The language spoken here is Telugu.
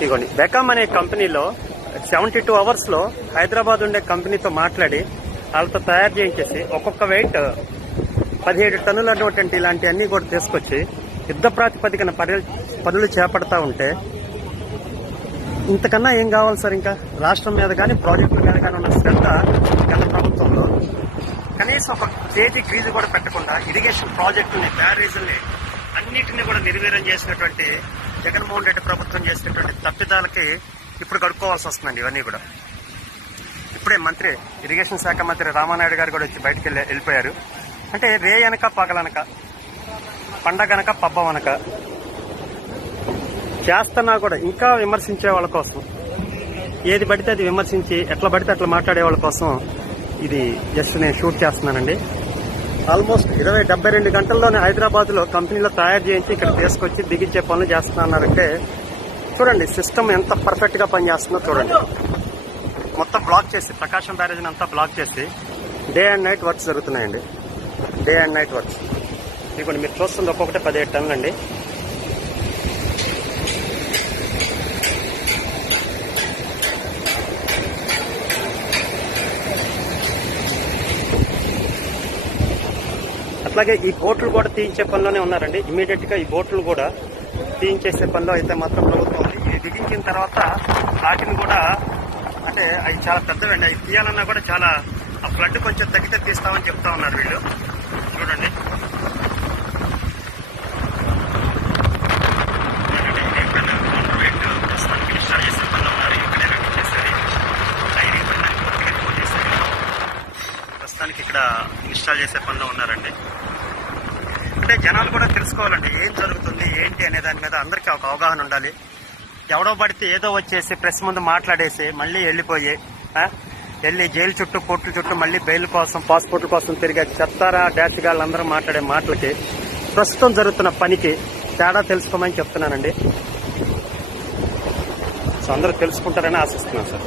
ఇదిగోండి బెకామ్ అనే కంపెనీలో సెవెంటీ టూ అవర్స్లో హైదరాబాద్ ఉండే కంపెనీతో మాట్లాడి వాళ్ళతో తయారు చేయించేసి ఒక్కొక్క వెయిట్ పదిహేడు టన్నులు అటువంటి ఇలాంటివన్నీ కూడా తీసుకొచ్చి యుద్ధ ప్రాతిపదికన పనులు పనులు చేపడతా ఉంటే ఇంతకన్నా ఏం కావాలి సార్ ఇంకా? రాష్ట్రం మీద కానీ ప్రాజెక్టుల మీద కానీ ఉన్న శ్రద్ధ గత ప్రభుత్వంలో. కనీసం ఒక కేజీ ఫీజు కూడా పెట్టకుండా ఇరిగేషన్ ప్రాజెక్టుని బ్యారేజీల్ని అన్నిటిని కూడా నిర్వీర్యం చేసినటువంటి జగన్మోహన్ రెడ్డి ప్రభుత్వం చేసినటువంటి తప్పిదాలకి ఇప్పుడు కడుక్కోవాల్సి వస్తుందండి ఇవన్నీ కూడా. ఇప్పుడే మంత్రి ఇరిగేషన్ శాఖ మంత్రి రామానాయుడు గారు కూడా వచ్చి బయటికి వెళ్ళి వెళ్ళిపోయారు. అంటే రే అనక పగలనక పండగనక పబ్బం అనక చేస్తున్నా కూడా ఇంకా విమర్శించే వాళ్ళ కోసం ఏది పడితే అది విమర్శించి ఎట్లా పడితే అట్లా మాట్లాడే వాళ్ళ కోసం ఇది జస్ట్ నేను షూట్ చేస్తున్నానండి. ఆల్మోస్ట్ ఇరవై డెబ్బై రెండు గంటల్లోనే హైదరాబాద్లో కంపెనీలో తయారు చేయించి ఇక్కడ తీసుకొచ్చి బిగించే పనులు చేస్తున్నారంటే చూడండి సిస్టమ్ ఎంత పర్ఫెక్ట్గా పనిచేస్తుందో చూడండి. మొత్తం బ్లాక్ చేసి ప్రకాశం బ్యారేజ్ అంతా బ్లాక్ చేసి డే అండ్ నైట్ వర్క్స్ జరుగుతున్నాయండి. Day and night works. ఇప్పుడు మీరు చూస్తుంది ఒక్కొక్కటి పదిహేడు టన్నులు అండి అట్లాగే ఈ బోట్లు కూడా తీయించే పనిలోనే ఉన్నారండి. ఇమీడియట్గా ఈ బోట్లు కూడా తీయించేసే పనిలో అయితే మాత్రం ప్రభుత్వం ఉంది. ఇది దిగించిన తర్వాత వాటిని కూడా అంటే అవి చాలా పెద్దవండి. అవి తీయాలన్నా కూడా చాలా ఆ ఫ్లడ్ కొంచెం తగ్గితే తీస్తామని చెప్తా ఉన్నారు వీళ్ళు. చూడండి. ప్రస్తుతానికి ఇక్కడ ఇన్స్టాల్ చేసే పనిలో ఉన్నారండి. అంటే జనాలు కూడా తెలుసుకోవాలండి ఏం జరుగుతుంది ఏంటి అనే దాని మీద అందరికీ ఒక అవగాహన ఉండాలి. ఎవడో పడితే ఏదో వచ్చేసి ప్రెస్ ముందు మాట్లాడేసి మళ్ళీ వెళ్ళిపోయి వెళ్ళి జైలు చుట్టూ కోర్టుల చుట్టూ మళ్ళీ బెయిల్ కోసం పాస్పోర్ట్ల కోసం తిరిగే చెత్తారా డాష్ గాళ్ళందరూ మాట్లాడే మాటలకి ప్రస్తుతం జరుగుతున్న పనికి తేడా తెలుసుకోమని చెప్తున్నానండి. సో అందరూ తెలుసుకుంటారని ఆశిస్తున్నాను సార్.